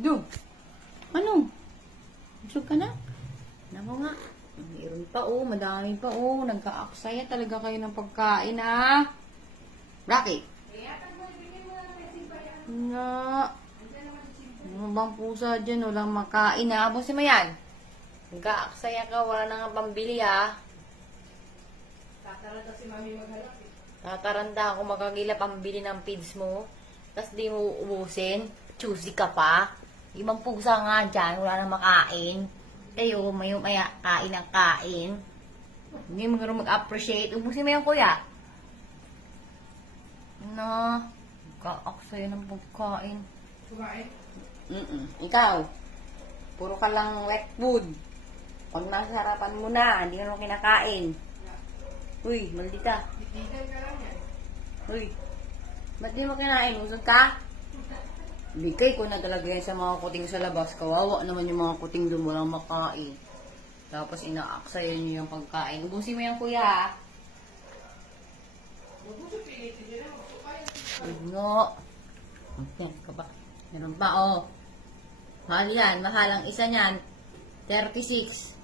Do. Ano? Busog ka na? Ano nga? Mayroon pa madami pa Nagkaaksaya talaga kayo ng pagkain Rocky. Na. Ano bang pusa dyan? Walang makain Busin mo yan. Nagkaaksaya ka. Wala na nga pambili Tataranta si Mami maghanap Tataranda ako makagila pambili ng feeds mo. Tapos di mo ubusin. Choosy ka pa. Ibang pusa nga dyan. Wala na makain. Kayo, maya kain ang kain. Hindi mo mag-appreciate. Ubusin mo yan, kuya. Na. Nagkaaksaya ng pagkain. Kumain? Ikaw. Puro ka lang wet food. Pag nasa harapan mo na, hindi ka naman kinakain. Uy, maldita. Titigan ka lang yan. Uy, ba't di mo kinain? Usog ka? Bigay ko na talaga yan sa mga kuting sa labas. Kawawa naman yung mga kuting doon walang makain. Tapos inaaksayan nyo yung pagkain. Ubusin mo yan, kuya. Pilitin nyo lang. No. Okay, ka ba? Meron pa, Mahal yan. Mahal ang isa niyan. 36.